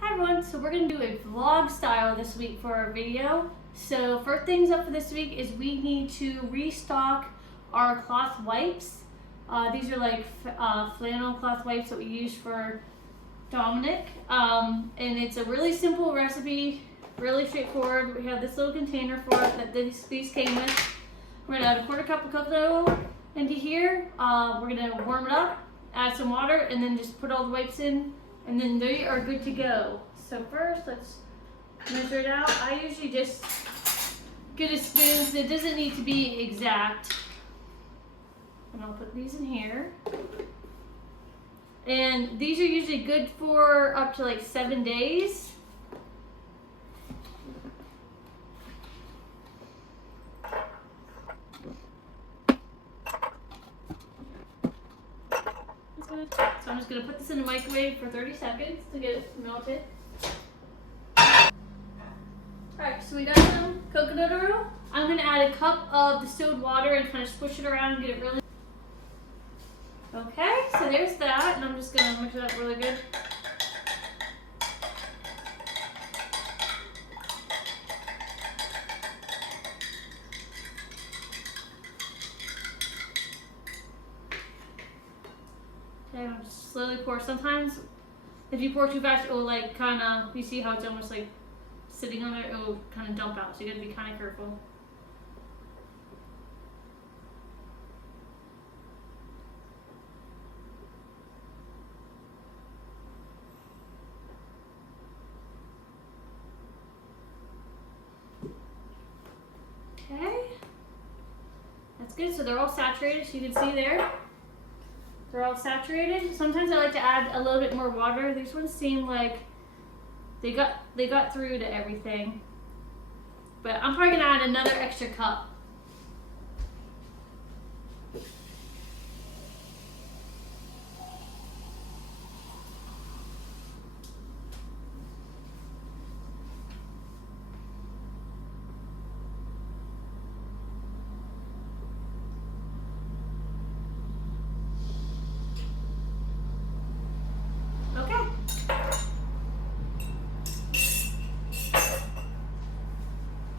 Hi everyone, so we're going to do a vlog style this week for our video. So first things up for this week is we need to restock our cloth wipes. These are like flannel cloth wipes that we use for Dominic. And it's a really simple recipe, really straightforward. We have this little container for it that these came with. We're going to add a 1/4 cup of coconut oil into here. We're going to warm it up, add some water, and then just put all the wipes in. And then they are good to go. So first, let's measure it out. I usually just get a spoon, so it doesn't need to be exact. And I'll put these in here. And these are usually good for up to like 7 days. So I'm just going to put this in the microwave for 30 seconds to get it melted. Alright, so we got some coconut oil. I'm going to add a cup of distilled water and kind of squish it around and get it really... Okay, so there's that, and I'm just going to mix it up really good. Okay, I'll just slowly pour. Sometimes if you pour too fast, it will like kind of, you see how it's almost like sitting on there, it will kind of dump out. So you gotta be kind of careful. Okay, that's good. So they're all saturated, so you can see there. They're all saturated. Sometimes I like to add a little bit more water. These ones seem like they got through to everything. But I'm probably gonna add another extra cup.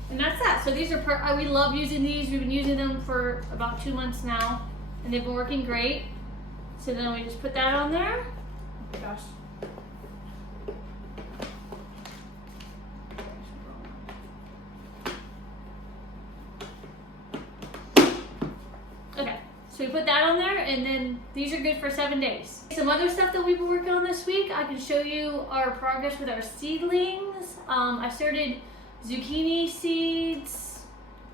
And that's that. So these are, we love using these. We've been using them for about 2 months now, and they've been working great. So then we just put that on there. Oh my gosh. Okay, so we put that on there, and then these are good for 7 days. Some other stuff that we've been working on this week, I can show you our progress with our seedlings. I started zucchini seeds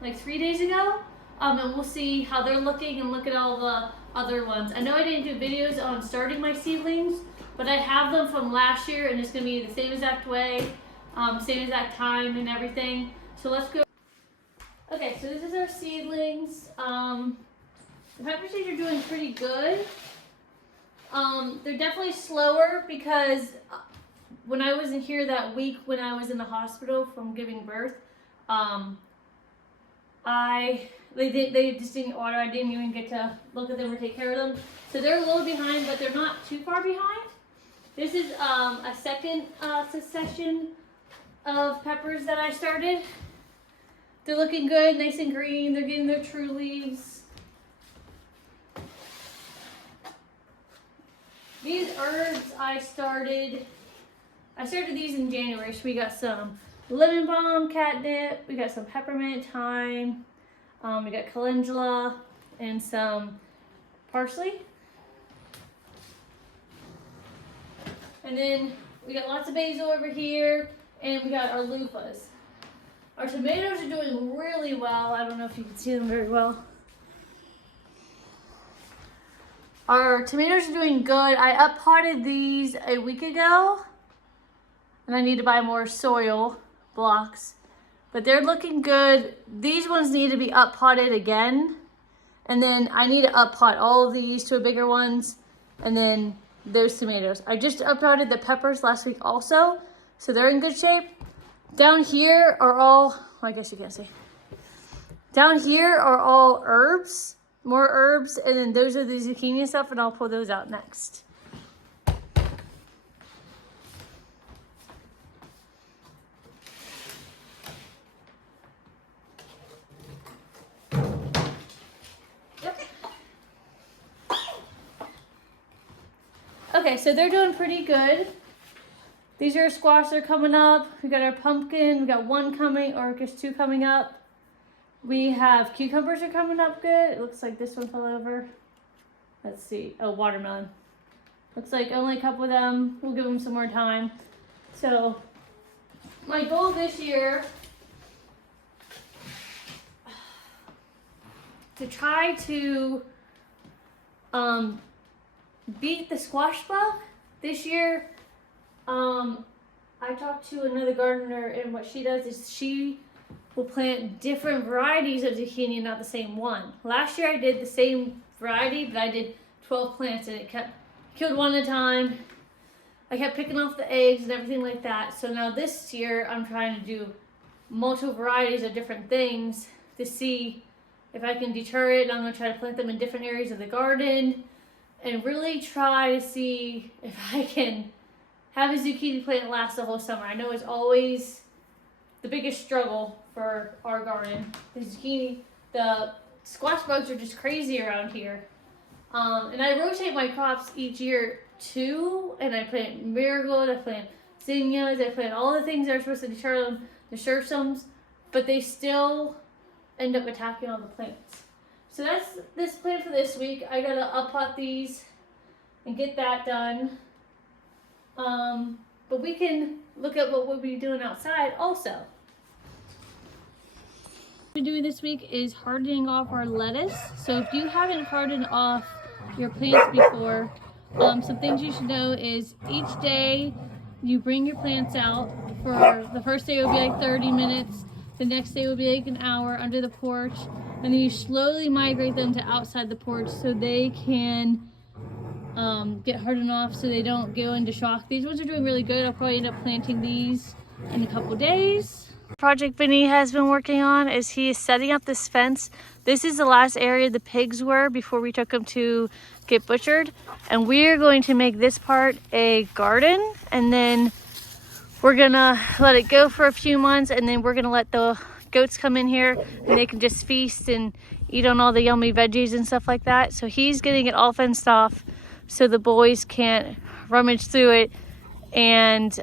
like 3 days ago, and we'll see how they're looking and look at all the other ones. I know I didn't do videos on starting my seedlings, but I have them from last year, and it's going to be the same exact way, same exact time and everything. So let's go. Okay, so this is our seedlings. The pepper seeds are doing pretty good. They're definitely slower because when I wasn't here that week when I was in the hospital from giving birth, they just didn't order. I didn't even get to look at them or take care of them. So they're a little behind, but they're not too far behind. This is a second succession of peppers that I started. They're looking good, nice and green. They're getting their true leaves. These herbs I started these in January. So we got some lemon balm, catnip, we got some peppermint, thyme, we got calendula, and some parsley. And then we got lots of basil over here, and we got our loofahs. Our tomatoes are doing really well. I don't know if you can see them very well. Our tomatoes are doing good. I up-potted these a week ago, and I need to buy more soil blocks, but they're looking good. These ones need to be up-potted again, and then I need to up-pot all of these to a bigger ones, and then those tomatoes. I just up-potted the peppers last week also, so they're in good shape. Down here are all, well, I guess you can't see. Down here are all herbs. more herbs, and then those are the zucchini and stuff, and I'll pull those out next. Okay, so they're doing pretty good. These are squash that are coming up. We got our pumpkin. We got one coming, or just two coming up. We have cucumbers are coming up good. It looks like this one fell over. Let's see. Oh, watermelon. Looks like only a couple of them. We'll give them some more time. So my goal this year to try to beat the squash bug this year. I talked to another gardener, and what she does is she will plant different varieties of zucchini, not the same one. Last year I did the same variety, but I did 12 plants, and it kept killed one at a time. I kept picking off the eggs and everything like that. So now this year I'm trying to do multiple varieties of different things to see if I can deter it. I'm going to try to plant them in different areas of the garden and really try to see if I can have a zucchini plant last the whole summer. I know it's always the biggest struggle for our garden. The squash bugs are just crazy around here. And I rotate my crops each year too, and I plant marigold, I plant zinnias, I plant all the things that are supposed to deter them, the nasturtiums, but they still end up attacking all the plants. So that's this plan for this week. I gotta uppot these and get that done. But we can look at what we'll be doing outside also. What we're doing this week is hardening off our lettuce. So if you haven't hardened off your plants before, some things you should know is each day you bring your plants out. For the first day it will be like 30 minutes. The next day will be like an hour under the porch. And then you slowly migrate them to outside the porch so they can get hardened off, so they don't go into shock. These ones are doing really good. I'll probably end up planting these in a couple days. Project Vinnie has been working on is he is setting up this fence. This is the last area the pigs were before we took them to get butchered, and we're going to make this part a garden, and then we're gonna let it go for a few months, and then we're gonna let the goats come in here and they can just feast and eat on all the yummy veggies and stuff like that. So he's getting it all fenced off so the boys can't rummage through it and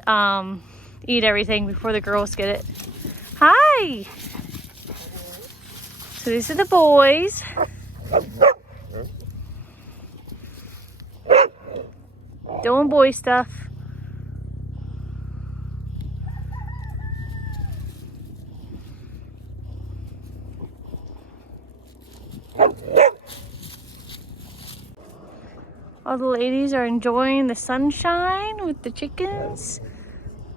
eat everything before the girls get it. Hi! So these are the boys. Doing boy stuff. All the ladies are enjoying the sunshine with the chickens.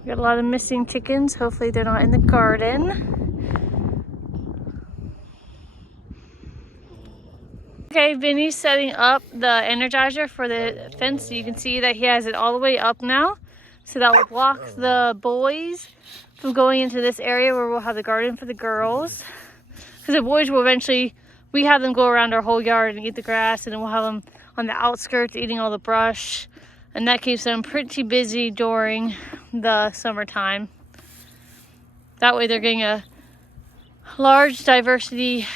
We got a lot of missing chickens. Hopefully they're not in the garden. Okay, Vinny's setting up the energizer for the fence. So you can see that he has it all the way up now. So that will block the boys from going into this area where we'll have the garden for the girls. Because the boys will eventually, we have them go around our whole yard and eat the grass, and then we'll have them on the outskirts eating all the brush, and that keeps them pretty busy during the summertime. That way they're getting a large diversity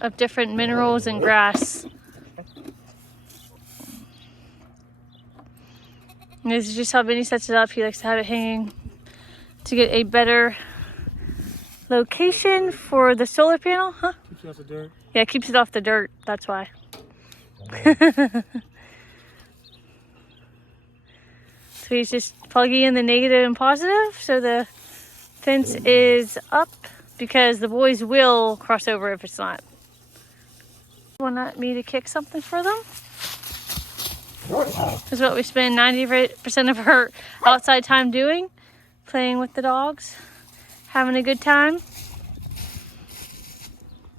of different minerals and grass. And this is just how Vinny sets it up. He likes to have it hanging to get a better location for the solar panel, huh? Keeps it off the dirt. Yeah, it keeps it off the dirt, that's why. So he's just plugging in the negative and positive, so the fence is up, because the boys will cross over if it's not. Want me to kick something for them? This is what we spend 90% of our outside time doing, playing with the dogs, having a good time.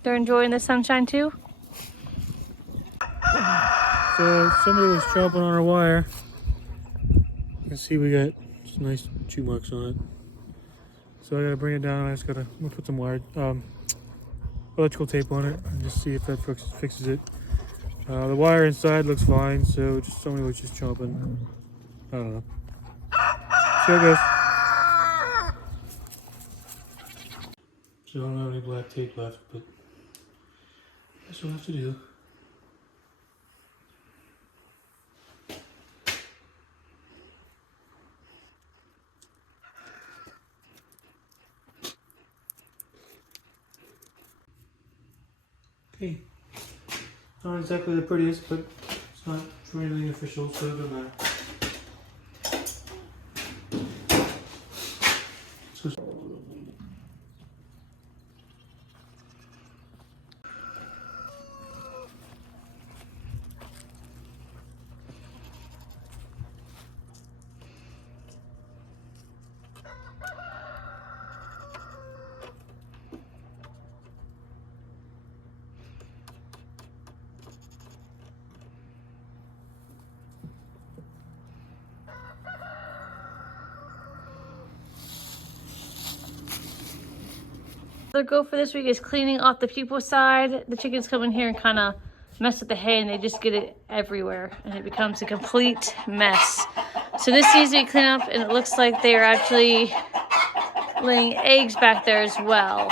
They're enjoying the sunshine too. So somebody was chopping on our wire. You can see we got some nice chew marks on it. So I gotta bring it down. I just gotta put some wire, electrical tape on it and just see if that fixes it. The wire inside looks fine, so just somebody was just chomping. I don't know. So it goes. So I don't have any black tape left, but that's what I have to do. Okay. Not exactly the prettiest, but it's not for anything official, so it doesn't matter. The goal for this week is cleaning off the pupil side. The chickens come in here and kind of mess with the hay, and they just get it everywhere, and it becomes a complete mess. So this needs to be cleaned up, and it looks like they are actually laying eggs back there as well.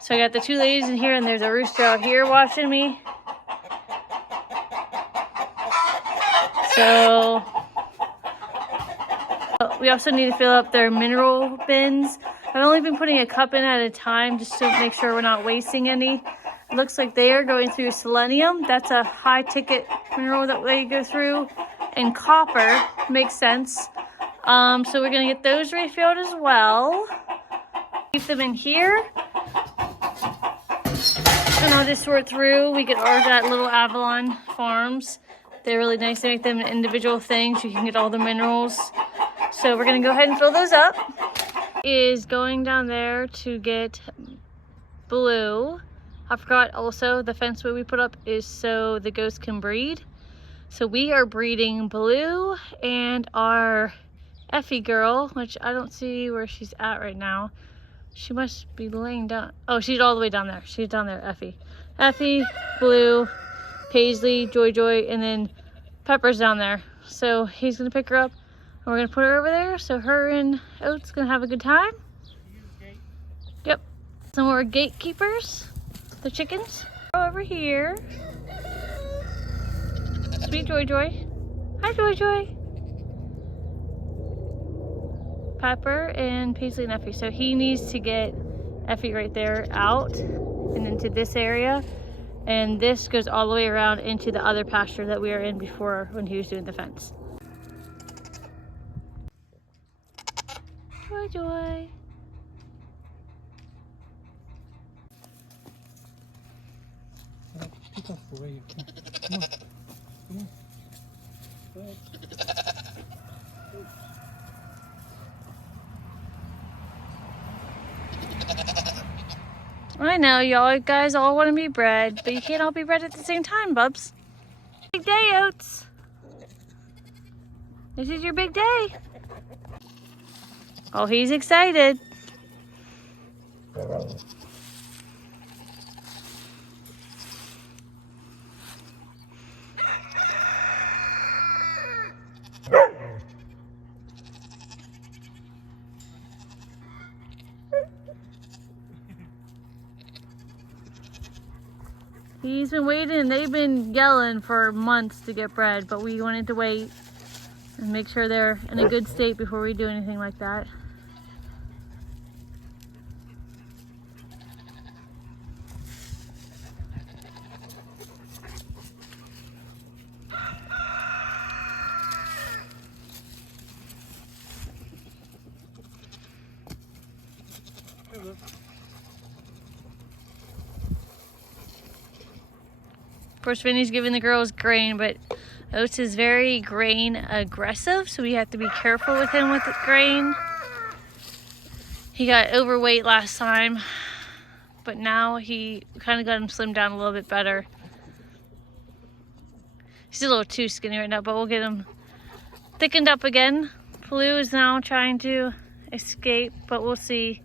So I got the 2 ladies in here, and there's a rooster out here watching me. So we also need to fill up their mineral bins. I've only been putting a cup in at a time just to make sure we're not wasting any. It looks like they are going through selenium. That's a high ticket mineral that they go through. And copper makes sense. So we're gonna get those refilled as well. Keep them in here. And I'll just sort through. We get ours at Little Avalon Farms. They're really nice. They make them individual things. You can get all the minerals. So we're gonna go ahead and fill those up. Is going down there to get Blue. I forgot also the fence we put up is so the ghosts can breed. So we are breeding Blue and our Effie girl, which I don't see where she's at right now. She must be laying down. Oh, she's all the way down there. She's down there, Effie. Effie, Blue, Paisley, Joy, and then Pepper's down there. So he's gonna pick her up. We're gonna put her over there, so her and Oat's gonna have a good time. Yep. Some more gatekeepers, the chickens. Over here. Sweet Joy. Hi, Joy. Pepper and Paisley and Effie. So he needs to get Effie right there out and into this area. And this goes all the way around into the other pasture that we were in before when he was doing the fence. Joy. Pick up the way you can. Come on. I know y'all guys all want to be bred, but you can't all be bred at the same time, bubs. Big day, Oats. This is your big day. Oh, he's excited. He's been waiting, and they've been yelling for months to get bred, but we wanted to wait and make sure they're in a good state before we do anything like that. Of course, Vinny's giving the girls grain, but Oats is very grain aggressive, so we have to be careful with him with the grain. He got overweight last time, but now he kind of got him slimmed down a little bit better. He's a little too skinny right now, but we'll get him thickened up again. Blue is now trying to escape, but we'll see.